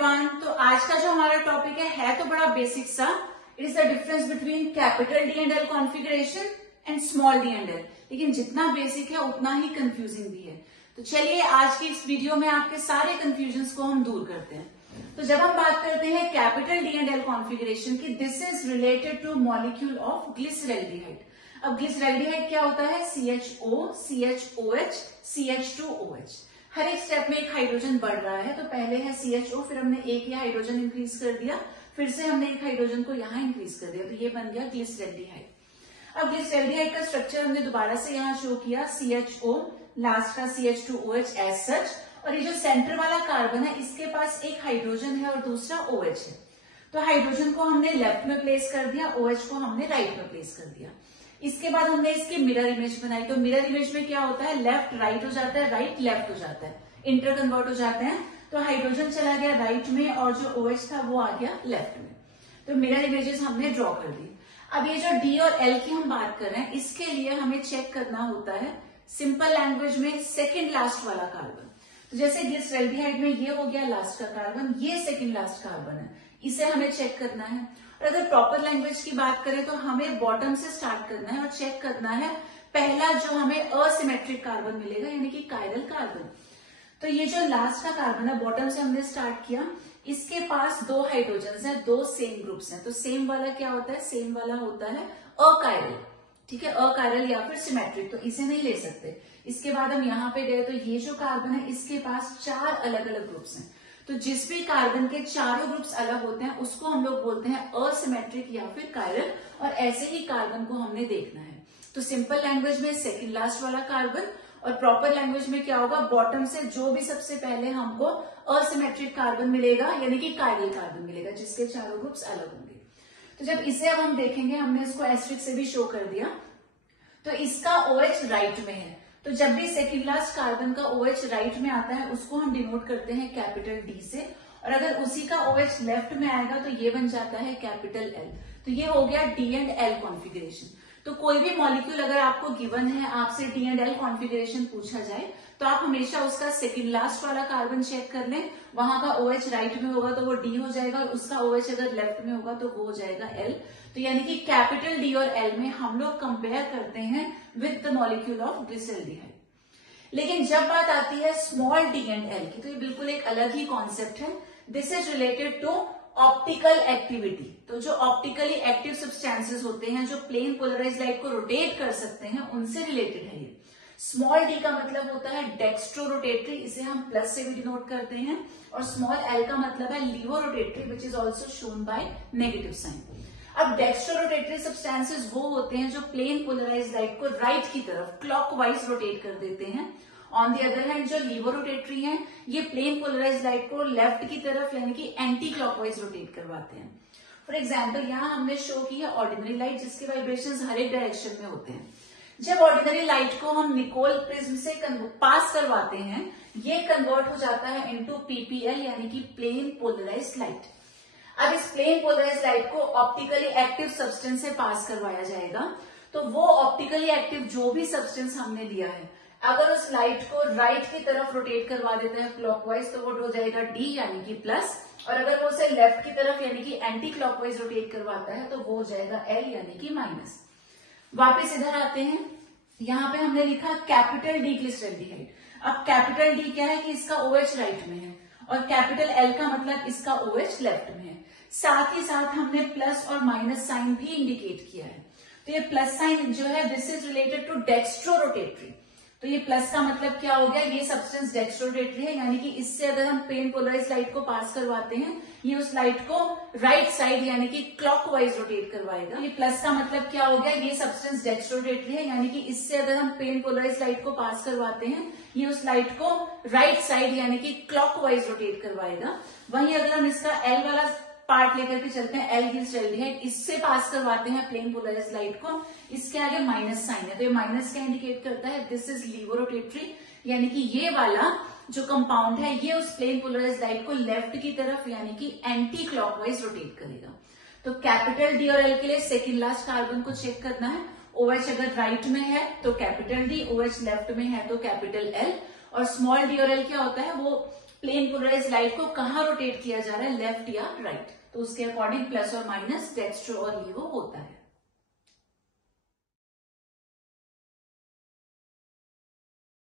Everyone. तो आज का जो हमारा टॉपिक है तो बड़ा बेसिक सा। It is the difference between capital D and L configuration and small D and L. लेकिन जितना बेसिक है उतना ही कंफ्यूजिंग भी है। तो चलिए आज की इस वीडियो में आपके सारे कंफ्यूजन्स को हम दूर करते हैं। तो जब हम बात करते हैं capital D and L configuration की, this is related to molecule of glyceraldehyde. अब ग्लिसरैल्डिहाइड क्या होता है? CHO, CHOH, CH2OH। हर एक स्टेप में एक हाइड्रोजन बढ़ रहा है। तो पहले है CHO, फिर हमने एक ही हाइड्रोजन इंक्रीज कर दिया, फिर से हमने एक हाइड्रोजन को यहाँ इंक्रीज कर दिया, तो ये बन गया ग्लिसरैल्डिहाइड। अब ग्लिसरैल्डिहाइड का स्ट्रक्चर हमने दोबारा से यहाँ शो किया, CHO, लास्ट का CH2OH एज सच, और ये जो सेंटर वाला कार्बन है इसके पास एक हाइड्रोजन है और दूसरा OH है। तो हाइड्रोजन को हमने लेफ्ट में प्लेस कर दिया, OH को हमने राइट में प्लेस कर दिया। इसके बाद हमने इसकी मिरर इमेज बनाई। तो मिरर इमेज में क्या होता है? लेफ्ट राइट हो जाता है, राइट लेफ्ट हो जाता है, इंटर कन्वर्ट हो जाते हैं। तो हाइड्रोजन चला गया राइट में और जो OH था वो आ गया लेफ्ट में। तो मिरर इमेजेस हमने ड्रॉ कर दी। अब ये जो D और L की हम बात कर रहे हैं, इसके लिए हमें चेक करना होता है सिंपल लैंग्वेज में सेकेंड लास्ट वाला कार्बन। तो जैसे ग्लिसरैल्डिहाइड में ये हो गया लास्ट का कार्बन, ये सेकेंड लास्ट कार्बन है, इसे हमें चेक करना है। और अगर प्रॉपर लैंग्वेज की बात करें तो हमें बॉटम से स्टार्ट करना है और चेक करना है पहला जो हमें असिमेट्रिक कार्बन मिलेगा, यानी कि कायरल कार्बन। तो ये जो लास्ट का कार्बन है, बॉटम से हमने स्टार्ट किया, इसके पास दो हाइड्रोजन है, दो सेम ग्रुप्स हैं। तो सेम वाला क्या होता है? सेम वाला होता है अकायरल, ठीक है, अकायरल या फिर सिमेट्रिक, तो इसे नहीं ले सकते। इसके बाद हम यहाँ पे गए तो ये जो कार्बन है इसके पास चार अलग अलग ग्रुप्स हैं। तो जिस भी कार्बन के चारों ग्रुप्स अलग होते हैं उसको हम लोग बोलते हैं असिमेट्रिक या फिर कायरल, और ऐसे ही कार्बन को हमने देखना है। तो सिंपल लैंग्वेज में सेकंड लास्ट वाला कार्बन, और प्रॉपर लैंग्वेज में क्या होगा? बॉटम से जो भी सबसे पहले हमको असिमेट्रिक कार्बन मिलेगा, यानी कि कायरल कार्बन मिलेगा, जिसके चारों ग्रुप्स अलग होंगे। तो जब इसे अब हम देखेंगे, हमने इसको एस्ट्रिक से भी शो कर दिया, तो इसका OH राइट में है। तो जब भी सेकेंड लास्ट कार्बन का OH राइट में आता है उसको हम डिनोट करते हैं कैपिटल D से, और अगर उसी का OH लेफ्ट में आएगा तो ये बन जाता है कैपिटल L। तो ये हो गया D एंड L कॉन्फ़िगरेशन। तो कोई भी मॉलिक्यूल अगर आपको गिवन है, आपसे D एंड L कॉन्फ़िगरेशन पूछा जाए, तो आप हमेशा उसका सेकेंड लास्ट वाला कार्बन चेक कर लें। वहां का OH राइट में होगा तो वो D हो जाएगा, और उसका OH अगर लेफ्ट में होगा तो वो हो जाएगा L। तो यानी कि कैपिटल D और L में हम लोग कंपेयर करते हैं विद द मॉलिक्यूल ऑफ ग्लिसरैल्डिहाइड। लेकिन जब बात आती है स्मॉल D एंड L की, तो ये बिल्कुल एक अलग ही कॉन्सेप्ट है। This is related to optical activity. तो जो ऑप्टिकली एक्टिव सब्सटेंसेस होते हैं, जो प्लेन पोलराइज लाइट को रोटेट कर सकते हैं, उनसे रिलेटेड है ये। स्मॉल d का मतलब होता है डेक्स्ट्रो रोटेटरी, इसे हम प्लस से भी डिनोट करते हैं, और स्मॉल l का मतलब है laevo rotatory, which is also shown by negative sign. अब डेक्स्ट्रो रोटेटरी सब्सटेंसेस वो होते हैं जो प्लेन पोलराइज लाइट को राइट की तरफ क्लॉकवाइज रोटेट कर देते हैं। ऑन दी अदर हैंड जो लीवो रोटेटरी हैं, ये प्लेन पोलराइज लाइट को लेफ्ट की तरफ यानी कि एंटी क्लॉकवाइज रोटेट करवाते हैं। फॉर एग्जाम्पल यहाँ हमने शो की है ऑर्डिनरी लाइट, जिसके वाइब्रेशंस हर एक डायरेक्शन में होते हैं। जब ऑर्डिनरी लाइट को हम निकोल प्रिज्म से पास करवाते हैं, ये कन्वर्ट हो जाता है इनटू PPL, यानी कि प्लेन पोलराइज लाइट। अब इस प्लेन पोलराइज लाइट को ऑप्टिकली एक्टिव सब्सटेंस से पास करवाया जाएगा। तो वो ऑप्टिकली एक्टिव जो भी सब्सटेंस हमने लिया है, अगर उस लाइट को राइट की तरफ रोटेट करवा देता है क्लॉकवाइज, तो वो हो जाएगा D यानी कि प्लस, और अगर वो उसे लेफ्ट की तरफ यानी कि एंटी क्लॉकवाइज रोटेट करवाता है तो वो हो जाएगा L यानी कि माइनस। वापिस इधर आते हैं, यहाँ पे हमने लिखा कैपिटल D ग्लिसरैल्डिहाइड। अब कैपिटल D क्या है कि इसका OH राइट में है, और कैपिटल L का मतलब इसका OH लेफ्ट में है। साथ ही साथ हमने प्लस और माइनस साइन भी इंडिकेट किया है। तो ये प्लस साइन जो है, this is related to dextro rotatory. तो ये प्लस का मतलब क्या हो गया? ये सब्सटेंस डेक्स्ट्रो रोटेटरी है, यानी कि इससे अगर हम प्लेन पोलराइज लाइट को पास करवाते हैं, ये उस लाइट को राइट साइड यानी कि क्लॉकवाइज रोटेट करवाएगा। ये प्लस का मतलब क्या हो गया? ये सब्सटेंस डेक्स्ट्रो रोटेटरी है, यानी कि इससे अगर हम प्लेन पोलराइज लाइट को पास करवाते हैं, ये उस लाइट को राइट साइड यानी कि क्लॉकवाइज रोटेट करवाएगा। वहीं अगर हम इसका L वाला पार्ट लेकर के चलते हैं, L ग्लिसरैल्डिहाइड, इससे पास करवाते हैं प्लेन पोलराइज लाइट को, इसके आगे माइनस साइन है। तो ये माइनस क्या इंडिकेट करता है? दिस इज लीवो रोटेटरी, यानी कि ये वाला जो कंपाउंड है ये उस प्लेन पोलराइज लाइट को लेफ्ट की तरफ यानी कि एंटी क्लॉकवाइज रोटेट करेगा। तो कैपिटल D और L के लिए सेकेंड लास्ट कार्बन को चेक करना है। OH अगर राइट में है तो कैपिटल D, OH लेफ्ट में है तो कैपिटल L, और स्मॉल d और L क्या होता है? वो प्लेन पोलराइज लाइट को कहाँ रोटेट किया जा रहा है, लेफ्ट या राइट, तो उसके अकॉर्डिंग प्लस और माइनस डेक्स्ट्रो और लीवो होता है।